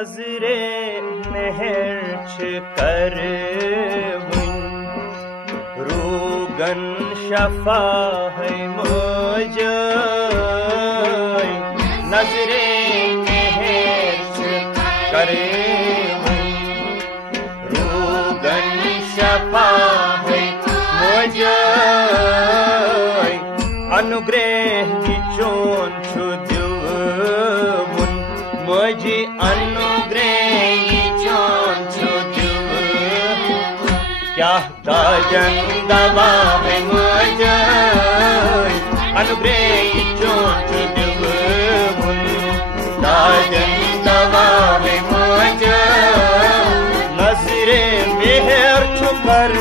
नजरे मेहर कर रूगन शफा है मुझे नजरे मेहर कर रूगन शफा है मुझे अनुग्रह की चोन छुद्युन मुझे अनुग्रह की चोन छुद्युन क्या ताजन दवा है मुझे अनुग्रह की चोन छुद्युन ताजन दवा है मुझे नजरे मेहर छुकर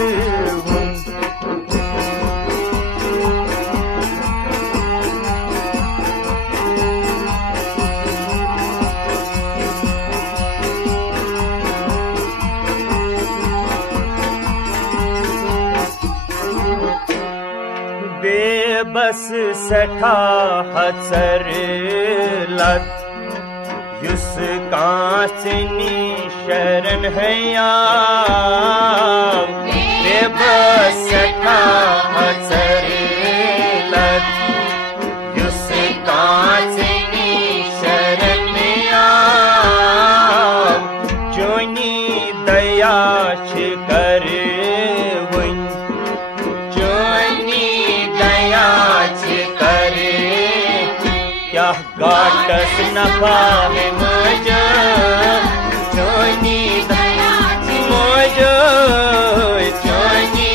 बेबस सठा हसर लत युस कांचनी शरण है बेबस सठा हसर लत युस कांचनी शरण चोनी दया कर गाटस नफा है मुझे चोनी मुझे चोनी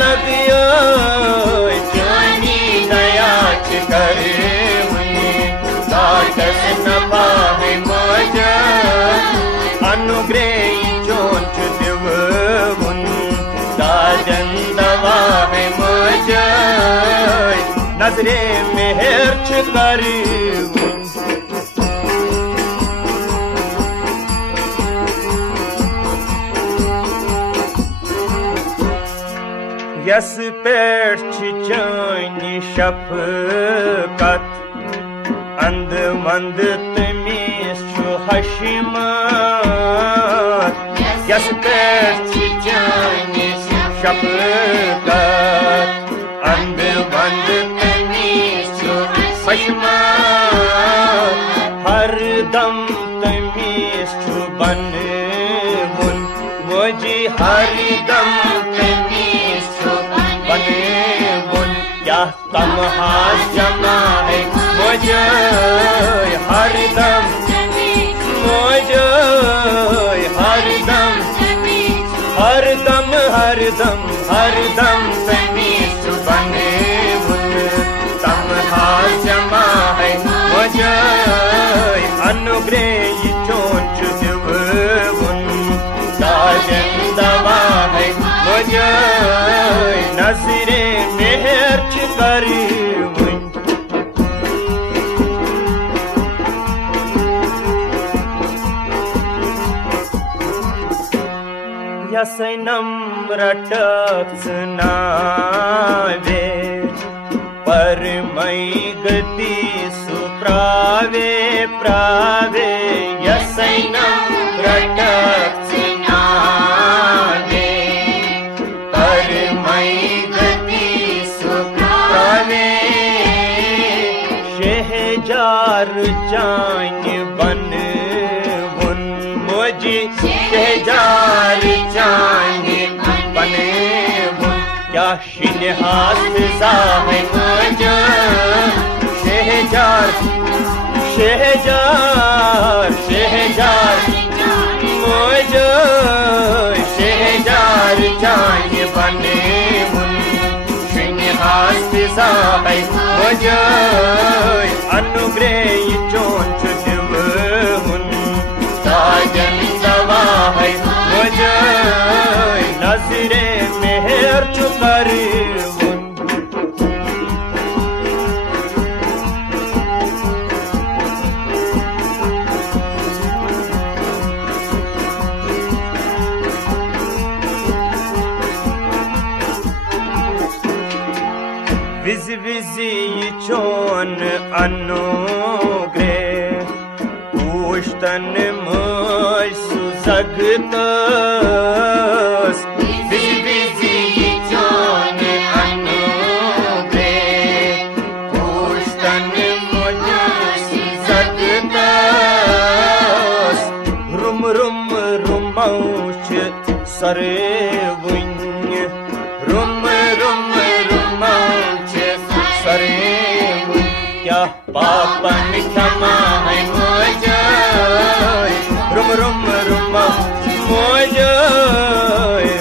लगियो चोनी दया कर गाटस नफा है मुझे अनुग्रह चोन छुद्युन ताजन दवा है मुझे नजरे मेहर कर यस पेट चानी शफकत अंद मंद तमीस हशमत यस पेट चानी शफकत अंद मंद हर दम तमीस बन मुझे हर दम तमीस बन क्या तमहा जमा है मुझे हर दम मुझे हर दम हर दम हर दम हर दम तमीस बने तमहा जमा है मुझे अनुग्रह चोन छुद्युन ताजन दवा है मुझे नजरे मेहर कर यसनम रटक सुनावे पर मई गति सुप्रावे प्रावे यसनम रटक सुनावे पर मई गति सुप्रावे शहजार चान बन मुझे शहजार चान बने क्या शिनहास है मुझे शहजार शहजार शहजार मुझे शहजार चान बने शिनहास है मुझे अनुग्रह चोन छुद्युन ताजन दवा है मुझे नजरे मेहर कर विज विज चोन अनुग्रह कुश्तन मोज सुजगतस विजी चोन अनुग्रे कुश्तन मोज सुजगतस रुम रुम रुमौच सरे वुन रुम रुम रुमौच सरे वुन क्या पापन क्षमा है मुझे रुम रुम रुमौच मुझे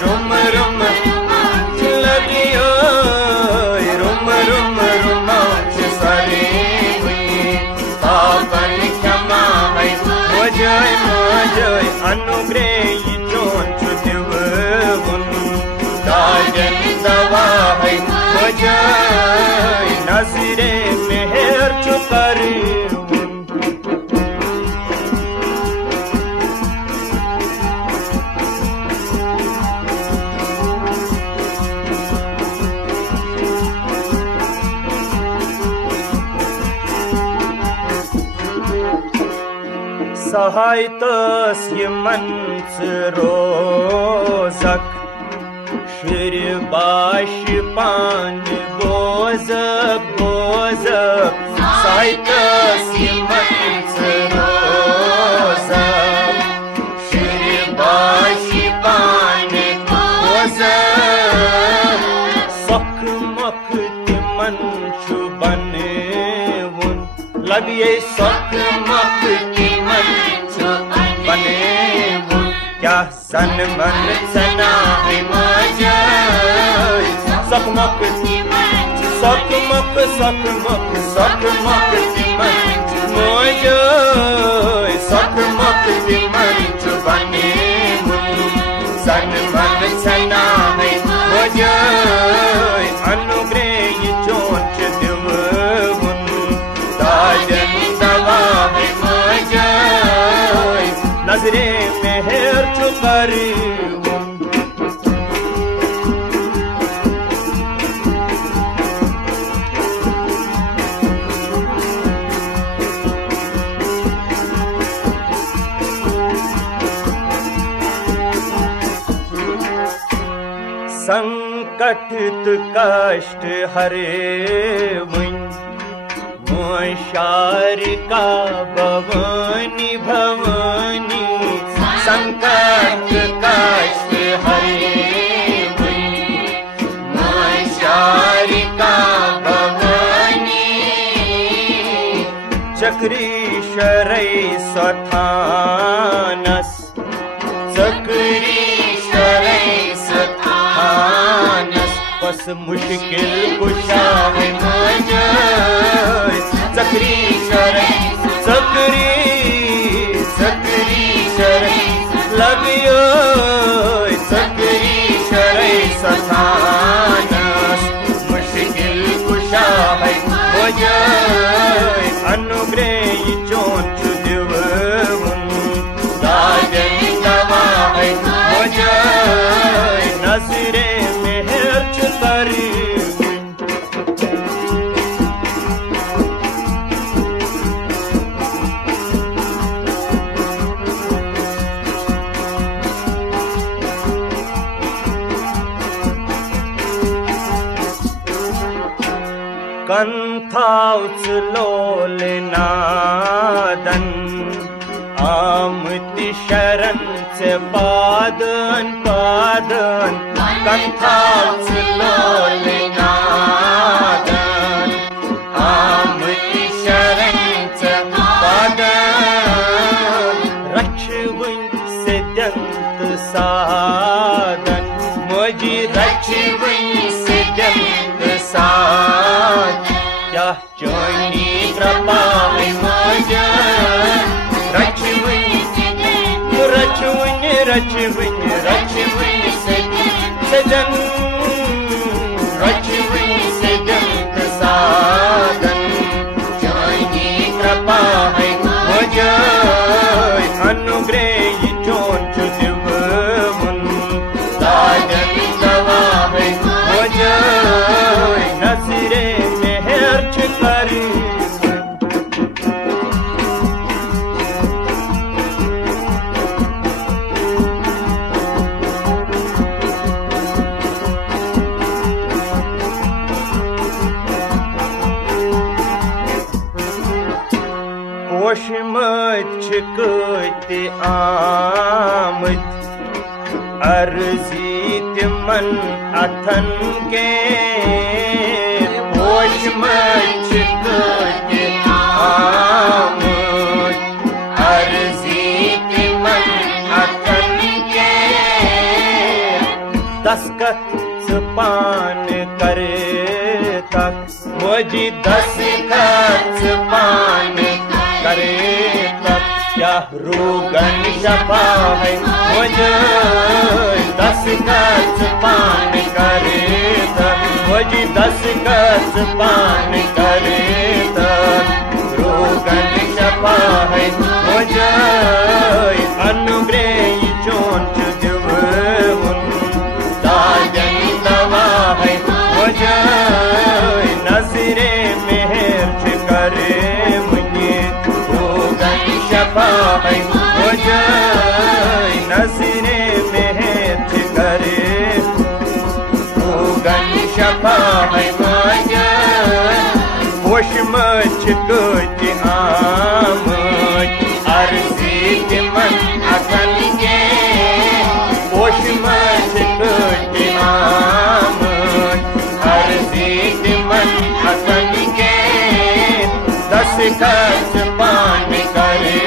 रुम रुम लगियो रुम रुम रुमौच सरे वुन पापन क्षमा है मुझे मुझे अनुग्रह चोंच दिवुन ताजन दवा है मुझे नजरे मेहर चुकर सहायतस ये मंच रोजक शिर बाश पान बोजक बोजक सहायतस ये मंच रोजक शिर बाश पान बोजक सख मख तिमंच बने वुन लगिए सख मख बने क्या सन मन सना है मुझे सकमक सकमक सकमक सकमक मुझे सकमक मंच बने सन मन सना है मुझे अनुग्रह चोंच दिवुन ताजन दवा है मुझे नजरे मेहर चुकर संकट कष्ट हरे वुन मोशारिका भवानी भवानी संकट कष्ट हरे मोशारिका भवानी चक्री शरै सथानस चक्री शरै सथानस बस मुश्किल कुशा है मुझे चक्री शरै चक्री चक्री शरै लगियो चक्री शरै सथानस मुश्किल कुशा है मुझे अनुग्रह चोंच दिवुन ताजन दवा है मुझे नजरे मेहर चुकर कंथाउच लोल नादन आमति शरण से पादन पादन कंथाउच लोल नादन आमति शरण से पादन रक्षवुन से दंत साधन मुझे रक्षवुन से दंत साधन क्या चोनी कृपा है मुझे रक्षवुन रक्षवुन रक्षवुन रक्षवुन सजन रक्षवुन से दंत साधन चोनी कृपा है मुझे अनुग्रह चोंच दिवुन ताजन दवा है मुझे नजरे मेहर चुकर पोश मच कति आमद अर्जी तिमन अथन के पोश मच कति आमद अर्जी तिमन अथन के दस्खत पान करे तक मुझी दस्खत पान करे तक क्या रोगन शफा है मुझे दस्खत पान करे तक मुझी दस्खत पान करे तक रोगन शफा है मुझे अनुग्रह चोंच दिवुन ताजन दवा है मुझे नजरे मेहर करे मुझे रोगन शफा है मुझे नजरे मेहर करे रोगन शफा है मुझे पोश मच कति आमद अर्जी तिमन अथन के पोश मच कति आमद अर्जी तिमन अथन के दस्खत पान करे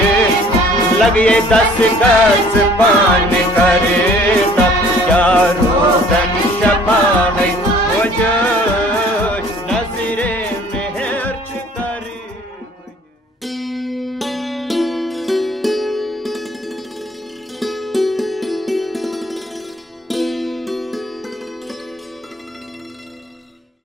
लगे दस्खत पान करे तब क्या रोगन शफा है